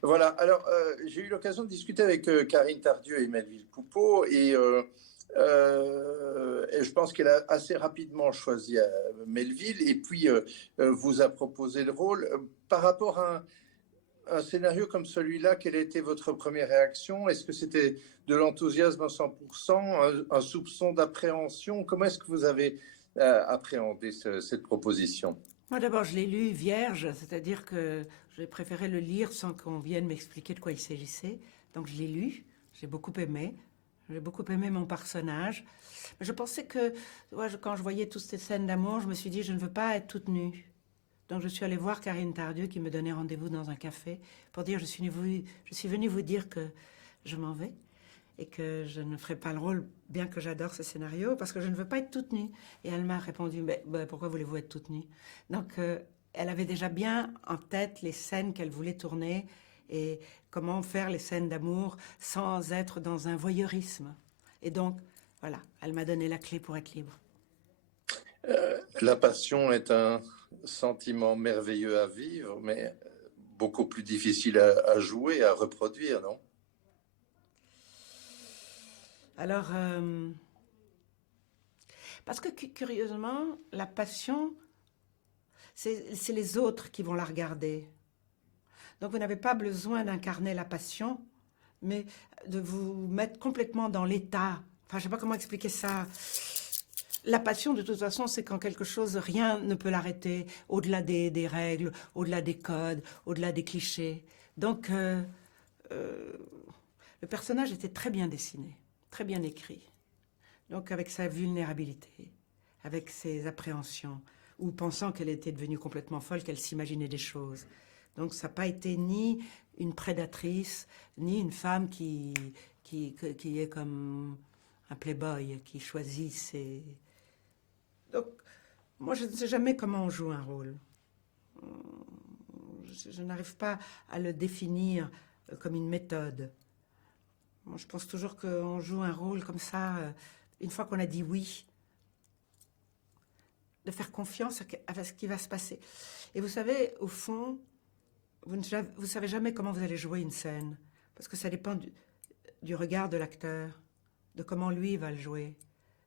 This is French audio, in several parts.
Voilà, alors j'ai eu l'occasion de discuter avec Karine Tardieu et Melville Poupeau et je pense qu'elle a assez rapidement choisi Melville et puis vous a proposé le rôle. Par rapport à un scénario comme celui-là, quelle a été votre première réaction? Est-ce que c'était de l'enthousiasme à 100%, un soupçon d'appréhension? Comment est-ce que vous avez appréhendé cette proposition? Moi d'abord, je l'ai lu vierge, c'est-à-dire que j'ai préféré le lire sans qu'on vienne m'expliquer de quoi il s'agissait. Donc je l'ai lu, j'ai beaucoup aimé. J'ai beaucoup aimé mon personnage. Mais je pensais que, quand je voyais toutes ces scènes d'amour, je me suis dit, je ne veux pas être toute nue. Donc je suis allée voir Karine Tardieu qui me donnait rendez-vous dans un café pour dire, je suis venue vous dire que je m'en vais et que je ne ferai pas le rôle, bien que j'adore ce scénario, parce que je ne veux pas être toute nue. Et elle m'a répondu, mais pourquoi voulez-vous être toute nue? Donc, elle avait déjà bien en tête les scènes qu'elle voulait tourner et comment faire les scènes d'amour sans être dans un voyeurisme. Et donc, voilà, elle m'a donné la clé pour être libre. La passion est un sentiment merveilleux à vivre, mais beaucoup plus difficile à jouer, à reproduire, non? Alors, parce que curieusement, la passion, c'est les autres qui vont la regarder. Donc vous n'avez pas besoin d'incarner la passion, mais de vous mettre complètement dans l'état. Enfin, je ne sais pas comment expliquer ça. La passion, de toute façon, c'est quand quelque chose, rien ne peut l'arrêter, au-delà des règles, au-delà des codes, au-delà des clichés. Donc, euh, le personnage était très bien dessiné, très bien écrit. Donc, avec sa vulnérabilité, avec ses appréhensions, ou pensant qu'elle était devenue complètement folle, qu'elle s'imaginait des choses. Donc, ça n'a pas été ni une prédatrice, ni une femme qui est comme un playboy, qui choisit ses... Donc, moi, je ne sais jamais comment on joue un rôle. Je n'arrive pas à le définir comme une méthode. Moi, je pense toujours qu'on joue un rôle comme ça, une fois qu'on a dit oui, de faire confiance à ce qui va se passer. Et vous savez, au fond, vous savez jamais comment vous allez jouer une scène, parce que ça dépend du regard de l'acteur, de comment lui va le jouer,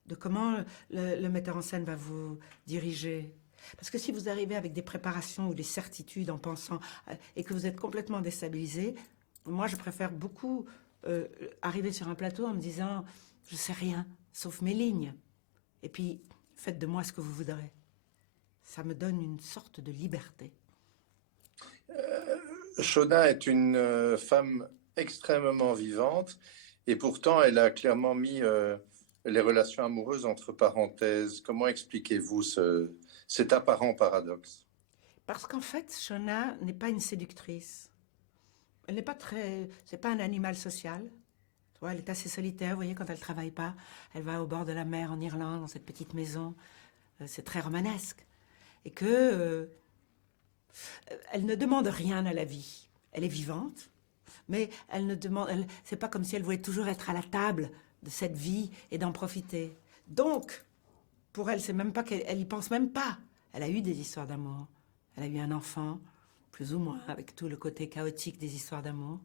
de comment le metteur en scène va vous diriger. Parce que si vous arrivez avec des préparations ou des certitudes en pensant et que vous êtes complètement déstabilisé, moi je préfère beaucoup arriver sur un plateau en me disant je sais rien, sauf mes lignes. Et puis faites de moi ce que vous voudrez. Ça me donne une sorte de liberté. Shona est une femme extrêmement vivante et pourtant elle a clairement mis les relations amoureuses entre parenthèses. Comment expliquez-vous cet apparent paradoxe? Parce qu'en fait, Shona n'est pas une séductrice. Elle n'est pas très. C'est pas un animal social. Tu vois, elle est assez solitaire, vous voyez, quand elle travaille pas. Elle va au bord de la mer en Irlande, dans cette petite maison. C'est très romanesque. Et que. Elle ne demande rien à la vie. Elle est vivante, mais elle ne demande. C'est pas comme si elle voulait toujours être à la table de cette vie et d'en profiter. Donc, pour elle, c'est même pas qu'elle y pense même pas. Elle a eu des histoires d'amour. Elle a eu un enfant, plus ou moins, avec tout le côté chaotique des histoires d'amour.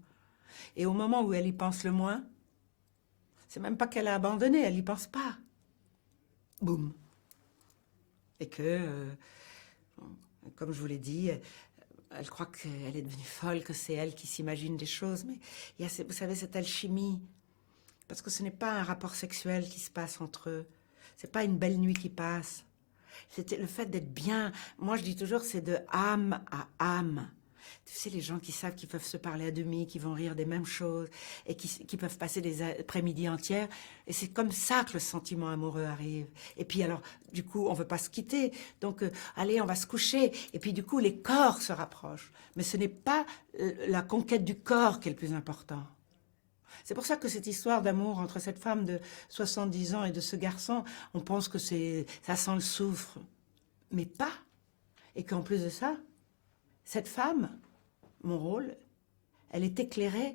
Et au moment où elle y pense le moins, c'est même pas qu'elle a abandonné, elle y pense pas. Boum. Et que, comme je vous l'ai dit, elle croit qu'elle est devenue folle, que c'est elle qui s'imagine des choses. Mais il y a, vous savez, cette alchimie. Parce que ce n'est pas un rapport sexuel qui se passe entre eux. C'est pas une belle nuit qui passe. C'était le fait d'être bien. Moi, je dis toujours, c'est de âme à âme. Tu sais, les gens qui savent qu'ils peuvent se parler à demi, qui vont rire des mêmes choses et qui peuvent passer des après-midi entières. Et c'est comme ça que le sentiment amoureux arrive. Et puis alors, du coup, on veut pas se quitter. Donc, allez, on va se coucher. Et puis, du coup, les corps se rapprochent. Mais ce n'est pas la conquête du corps qui est le plus important. C'est pour ça que cette histoire d'amour entre cette femme de 70 ans et de ce garçon, on pense que ça sent le soufre. Mais pas. Et qu'en plus de ça, cette femme, mon rôle, elle est éclairée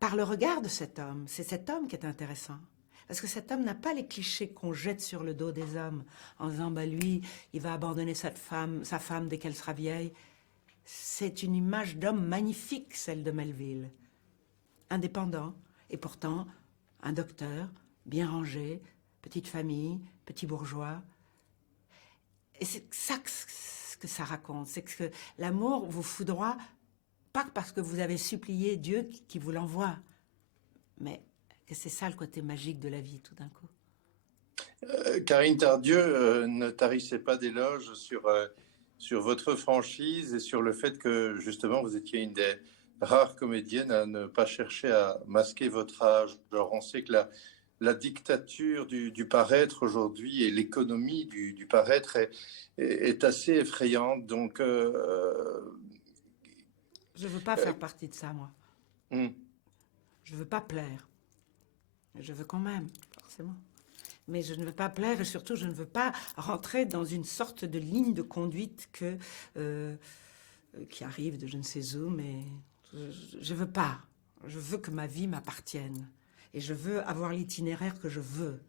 par le regard de cet homme. C'est cet homme qui est intéressant. Parce que cet homme n'a pas les clichés qu'on jette sur le dos des hommes en disant, bah lui, il va abandonner sa femme dès qu'elle sera vieille. C'est une image d'homme magnifique, celle de Melville. Indépendant, et pourtant un docteur, bien rangé, petite famille, petit bourgeois. Et c'est ça que ça raconte, c'est que l'amour vous foudroie, pas parce que vous avez supplié Dieu qui vous l'envoie, mais que c'est ça le côté magique de la vie tout d'un coup. Karine Tardieu, ne tarissez pas d'éloges sur votre franchise et sur le fait que justement vous étiez une des rares comédiennes à ne pas chercher à masquer votre âge. Alors on sait que la dictature du paraître aujourd'hui et l'économie du paraître est assez effrayante. Donc, je veux pas faire partie de ça, moi. Hmm. Je veux pas plaire. Je veux quand même, forcément. Mais je ne veux pas plaire et surtout je ne veux pas rentrer dans une sorte de ligne de conduite qui arrive de je ne sais où, mais je veux pas. Je veux que ma vie m'appartienne. Et je veux avoir l'itinéraire que je veux.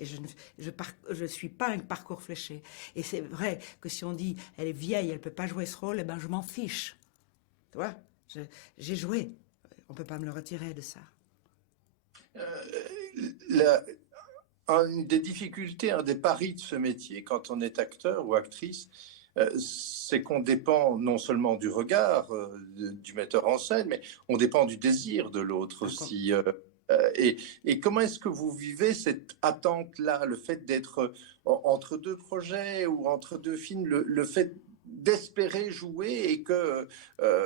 Et je suis pas un parcours fléché. Et c'est vrai que si on dit elle est vieille, elle peut pas jouer ce rôle, eh ben je m'en fiche. Tu vois, j'ai joué. On peut pas me le retirer de ça. Une des difficultés, un des paris de ce métier, quand on est acteur ou actrice, c'est qu'on dépend non seulement du regard du metteur en scène, mais on dépend du désir de l'autre aussi. Et comment est-ce que vous vivez cette attente-là, le fait d'être entre deux projets ou entre deux films, le fait d'espérer jouer et que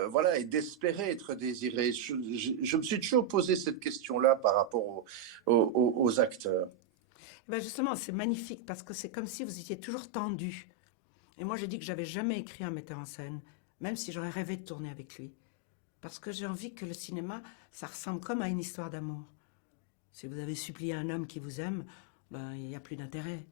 voilà, et d'espérer être désiré. Je me suis toujours posé cette question-là par rapport aux acteurs. Ben justement, c'est magnifique parce que c'est comme si vous étiez toujours tendu. Et moi, j'ai dit que j'avais jamais écrit un metteur en scène, même si j'aurais rêvé de tourner avec lui. Parce que j'ai envie que le cinéma, ça ressemble comme à une histoire d'amour. Si vous avez supplié un homme qui vous aime, ben, il n'y a plus d'intérêt.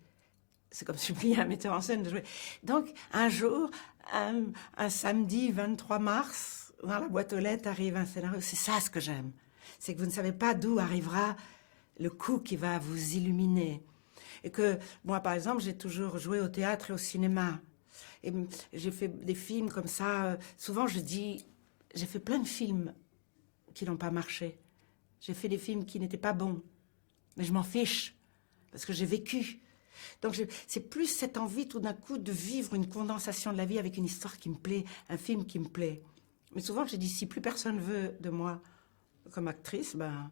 C'est comme supplier un metteur en scène de jouer. Donc, un jour, un samedi 23 mars, dans la boîte aux lettres arrive un scénario. C'est ça ce que j'aime. C'est que vous ne savez pas d'où arrivera le coup qui va vous illuminer. Et que, moi, par exemple, j'ai toujours joué au théâtre et au cinéma. Et j'ai fait des films comme ça. Souvent, je dis, j'ai fait plein de films qui n'ont pas marché. J'ai fait des films qui n'étaient pas bons. Mais je m'en fiche, parce que j'ai vécu. Donc, c'est plus cette envie, tout d'un coup, de vivre une condensation de la vie avec une histoire qui me plaît, un film qui me plaît. Mais souvent, j'ai dit, si plus personne veut de moi comme actrice, ben,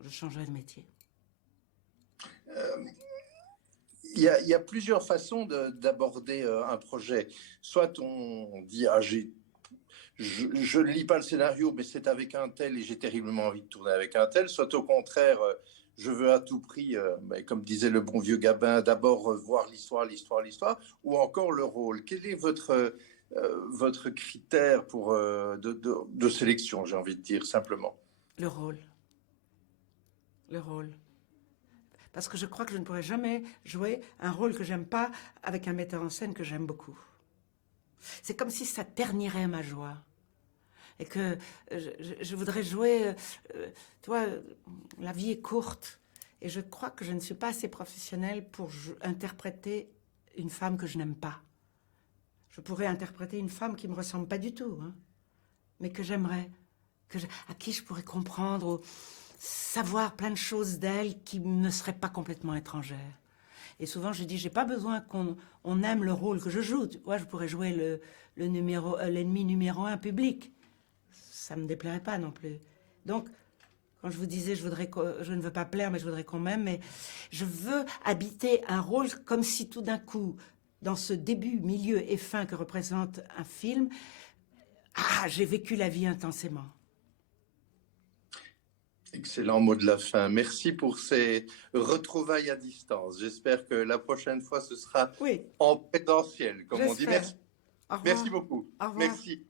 je changerai de métier. Il y a plusieurs façons d'aborder un projet. Soit on dit, je ne lis pas le scénario, mais c'est avec un tel et j'ai terriblement envie de tourner avec un tel. Soit au contraire, je veux à tout prix, comme disait le bon vieux Gabin, d'abord voir l'histoire, l'histoire, l'histoire, ou encore le rôle. Quel est votre critère de sélection, j'ai envie de dire, simplement? Le rôle. Le rôle. Parce que je crois que je ne pourrais jamais jouer un rôle que j'aime pas avec un metteur en scène que j'aime beaucoup. C'est comme si ça ternirait ma joie. Et que je voudrais jouer... tu vois, la vie est courte. Et je crois que je ne suis pas assez professionnelle pour interpréter une femme que je n'aime pas. Je pourrais interpréter une femme qui ne me ressemble pas du tout, hein, mais que j'aimerais, à qui je pourrais comprendre ou savoir plein de choses d'elle qui ne seraient pas complètement étrangères. Et souvent, je dis, j'ai pas besoin qu'on aime le rôle que je joue. Tu vois, je pourrais jouer l'ennemi numéro 1 public. Ça me déplairait pas non plus. Donc, quand je vous disais, je ne veux pas plaire, mais je voudrais qu'on m'aime, mais je veux habiter un rôle comme si tout d'un coup, dans ce début, milieu et fin que représente un film, j'ai vécu la vie intensément. Excellent mot de la fin. Merci pour ces retrouvailles à distance. J'espère que la prochaine fois, ce sera en présentiel, comme on dit. Merci. Au revoir. Merci beaucoup. Au revoir. Merci.